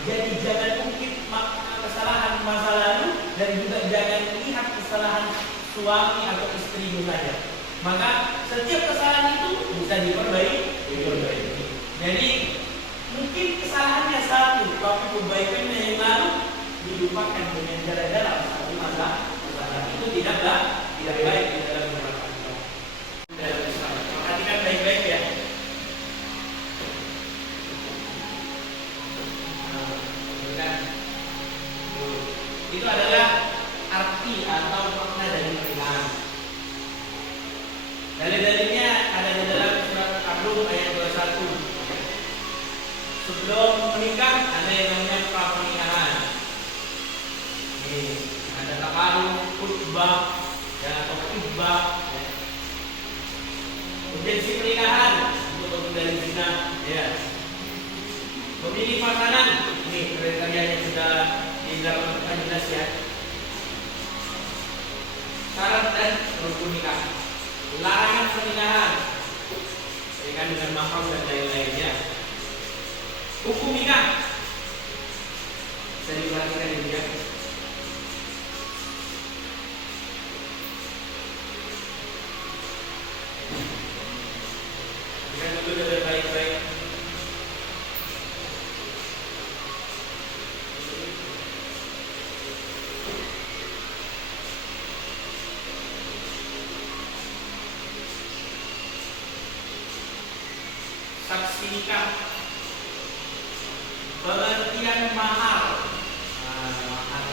Jadi jangan ungkit kesalahan suami atau istrimu saja. Maka setiap kesalahan itu bisa diperbaiki. Jadi mungkin kesalahannya satu, tapi kebaikannya yang lalu dilupakan dengan jalan-jalan satu masalah itu tidak baik di dalam beberapa kita. Perhatikan baik-baik ya. Itu adalah arti atau makna dari pernikahan. Dalil-dalilnya ada di dalam surat Ar-Rum ayat 21. Sebelum menikah ada yang namanya pernikahan. Ada takaruf, khutbah, atau khutbah. Urgensi pernikahan untuk menghindari zina. Ya. Memilih pasangan. Ini kriterianya sudah di dalam jelas ya. Syarat dan rukun nikah. Larangan pernikahan. Pernikahan dengan mahram dan lain-lainnya. Hukum nikah. Bisa diperhatikan ini ya. Dengan dulu dengan baik-baik. Saksi nikah. Pengertian mahar. Mahar.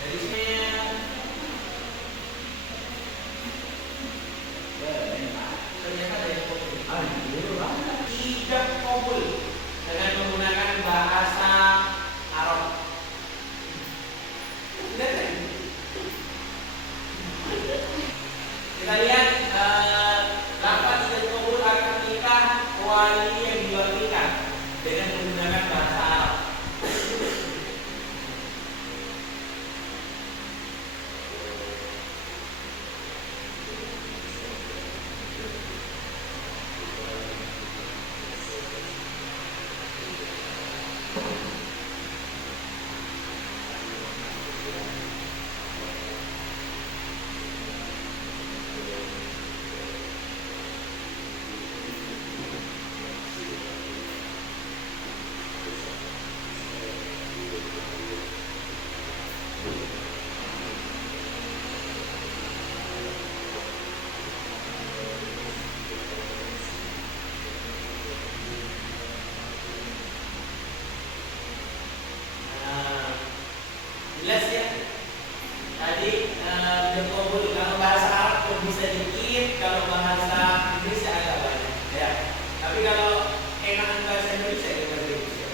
Dari sini ternyata ada yang tidak kabul dengan menggunakan bahasa Arab. Kita lihat lafaz tidak kabul akan nikah wali yang diwakilkan dengan menggunakan bahasa Arab. Jelas ya. Tadi kabul kalau bahasa Arab bisa dikit, kalau bahasa Inggris agak banyak. Ya. Tapi kalau enakan bahasa Indonesia ya bahasa Indonesia.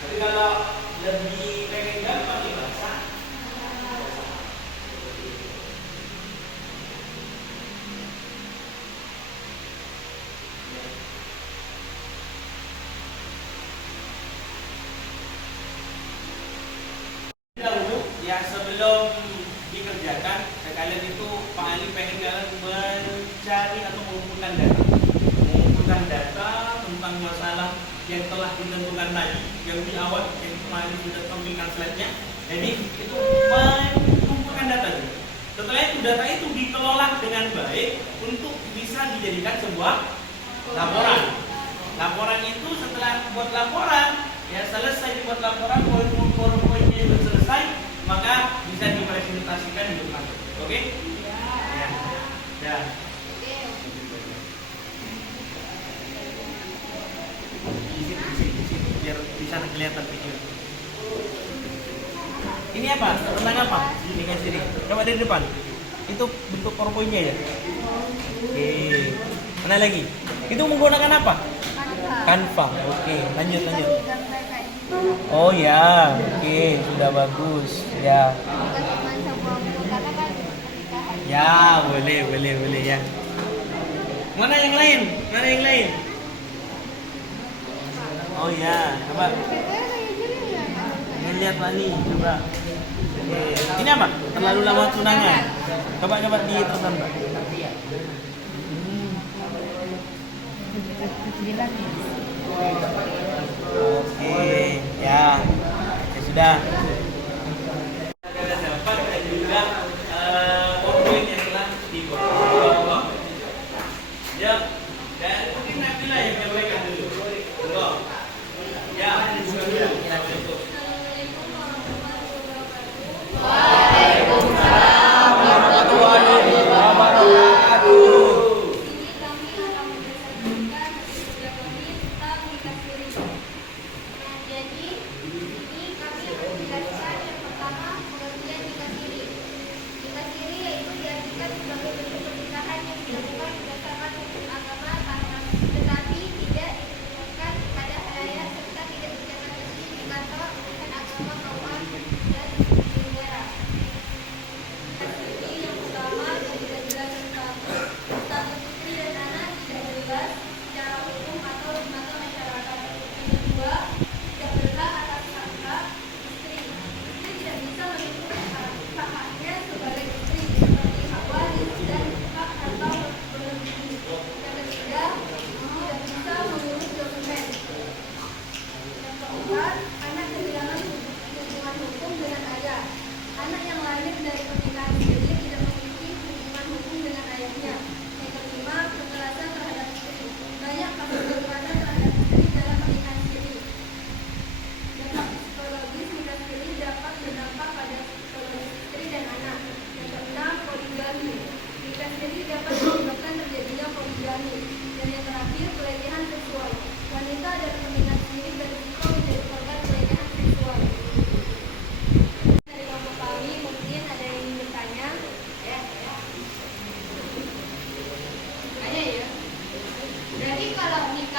Tapi kalau lebih pengen gampang di bahasa dahulu ya sebelum dikerjakan kalian itu Pak Ali pengen kalian mencari atau mengumpulkan data tentang masalah yang telah ditentukan tadi yang di awal yang Pak Ali sudah tampilkan slide-nya. Jadi itu mengumpulkan data dulu. Setelah itu data itu dikelola dengan baik untuk bisa dijadikan sebuah laporan. Laporan itu setelah buat laporan ya selesai dibuat laporan, poin-poinnya itu selesai, maka bisa dipresentasikan di depan. Oke? Ya. Ya. Di sini biar bisa kelihatan video. Ini apa? Tentang apa? Ini kan sini. Coba dari depan. Itu bentuk PowerPoint-nya ya. Oke. Mana lagi? Itu menggunakan apa? Canva. Oke, lanjut. Oh ya, oke, sudah bagus. Ya. Ya, boleh ya. Mana yang lain? Oh ya, coba. Ini lihat Lani, coba. Oke. Ini apa? Terlalu lama tunangan. Coba diteruskan, Mbak. Dilatih. Oke, ya sudah. Dapat dan juga poin yang telah dibawa. Ya, dan mungkin Nabila yang menyampaikan dulu. Enggak. Ya, buka dulu. Waalaikumsalam warahmatullahi wabarakatuh.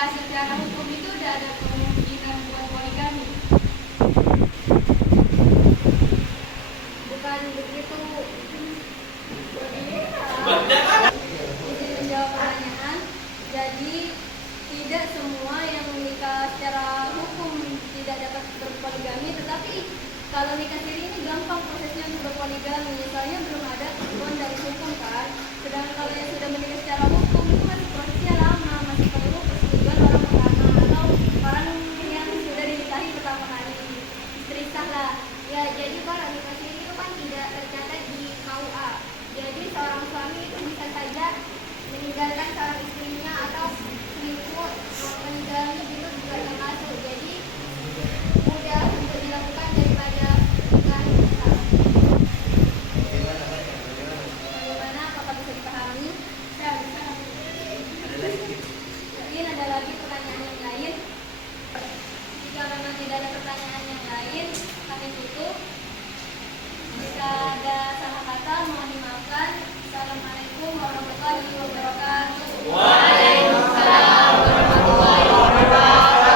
Secara hukum itu udah ada kemungkinan buat poligami. Bukan begitu. Izin menjawab pertanyaan. Jadi tidak semua yang menikah secara hukum tidak dapat berpoligami, tetapi kalau nikah siri ini gampang prosesnya untuk berpoligami. Misalnya belum ada ketentuan dari hukum kan. Sedangkan kalau yang sudah menikah secara hukum itu masih prosesnya lama, masih perlu persetujuan orang pertama atau orang yang sudah dinikahi pertama kali, istri sah lah. Ya, jadi kalau nikah siri itu kan tidak tercatat di KUA. Jadi seorang suami itu bisa saja meninggalkan seorang istrinya atau selingkuh, meninggalnya gitu juga termasuk. Jadi mudah untuk dilakukan daripada nikah kita. Bagaimana? Apakah bisa dipahami? Saya bisa. Mungkin ada lagi pertanyaan yang lain. Jika memang tidak ada pertanyaan yang lain, kami tutup. Jika ada salah kata, mohon dimaafkan. Assalamualaikum warahmatullahi wabarakatuh. Waalaikumsalam warahmatullahi wabarakatuh.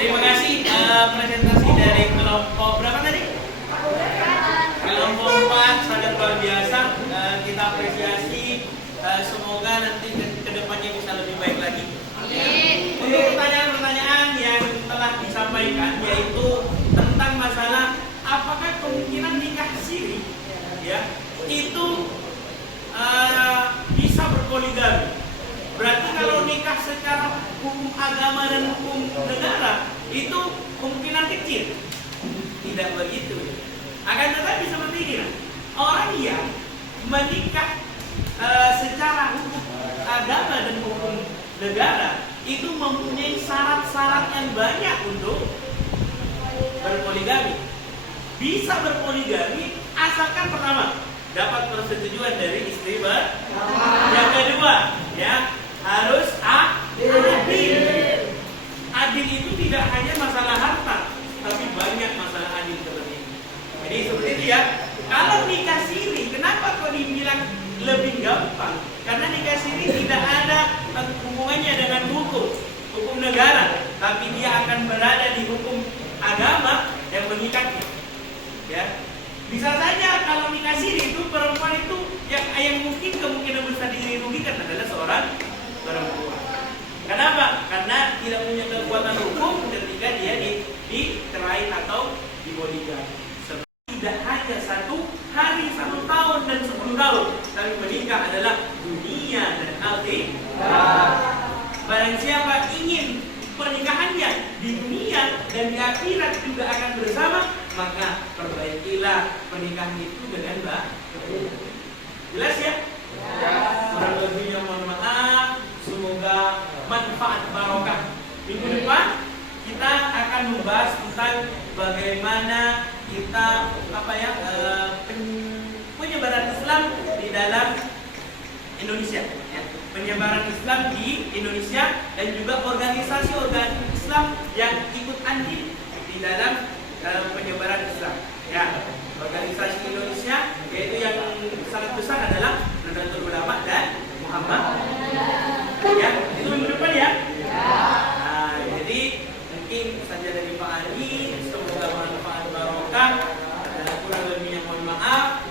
Terima kasih presentasi dari kelompok berapa tadi? Kelompok 4 sangat luar biasa. Kita apresiasi. Semoga nanti kedepannya bisa lebih baik lagi. Untuk pertanyaan-pertanyaan yang telah disampaikan, yaitu tentang masalah apakah kemungkinan nikah siri ya itu bisa berpoligami. Berarti kalau nikah secara hukum agama dan hukum negara itu kemungkinan kecil. Tidak begitu. Akan tetapi seperti ini, orang yang menikah secara hukum agama dan hukum negara itu mempunyai syarat-syarat yang banyak untuk berpoligami. Bisa berpoligami asalkan pertama dapat persetujuan dari istri yang kedua ya harus adil. Adil itu tidak hanya masalah harta, tapi banyak masalah adil seperti ini. Jadi seperti itu ya. Kalau nikah siri, kenapa kok dibilang lebih gampang? Karena nikah siri tidak ada hubungannya dengan hukum negara, tapi dia akan berada di hukum agama yang mengikatnya. Ya, bisa saja kalau nikah siri itu perempuan itu yang mungkin kemungkinan besar dirugikan adalah seorang perempuan. Kenapa? Karena tidak punya kekuatan hukum ketika dia diterai atau dipoligami. Tidak hanya hanya 1 hari, 1 tahun, dan 10 tahun. Tapi menikah adalah dunia dan akhirat. Barang siapa ingin pernikahannya di dunia dan di akhirat juga akan bersama, maka perbaikilah pernikahan itu dengan baik. Jelas ya? Kurang lebihnya mohon maaf. Semoga manfaat barokah. Minggu depan kita akan membahas tentang bagaimana kita penyebaran Islam di dalam Indonesia, ya. Penyebaran Islam di Indonesia dan juga organisasi-organisasi Islam yang ikut andil di dalam penyebaran Islam, ya. Organisasi Indonesia yaitu yang sangat besar adalah Nahdlatul Ulama dan Muhammad, ya. Itu minggu depan ya. Nah, jadi mungkin saja dari Pak Ali, semoga bermanfaat barokah. Kurang lebihnya mohon maaf.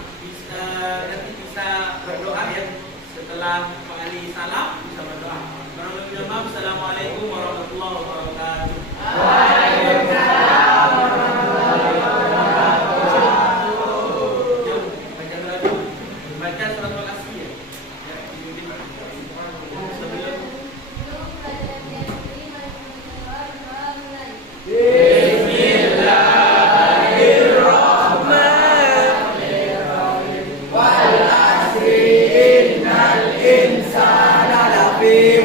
Nanti bisa berdoa ya setelah Pak Ali salam, bisa berdoa. Kurang lebihnya maaf. Assalamualaikum warahmatullahi wabarakatuh. Waalaikumsalam warahmatullahi wabarakatuh. Yuk, baca doa dulu. Baca surat Al-Asr ya. Ya, dipimpin sebelum Bismillahirrahmanirrahim. Wal asri innal insana lafi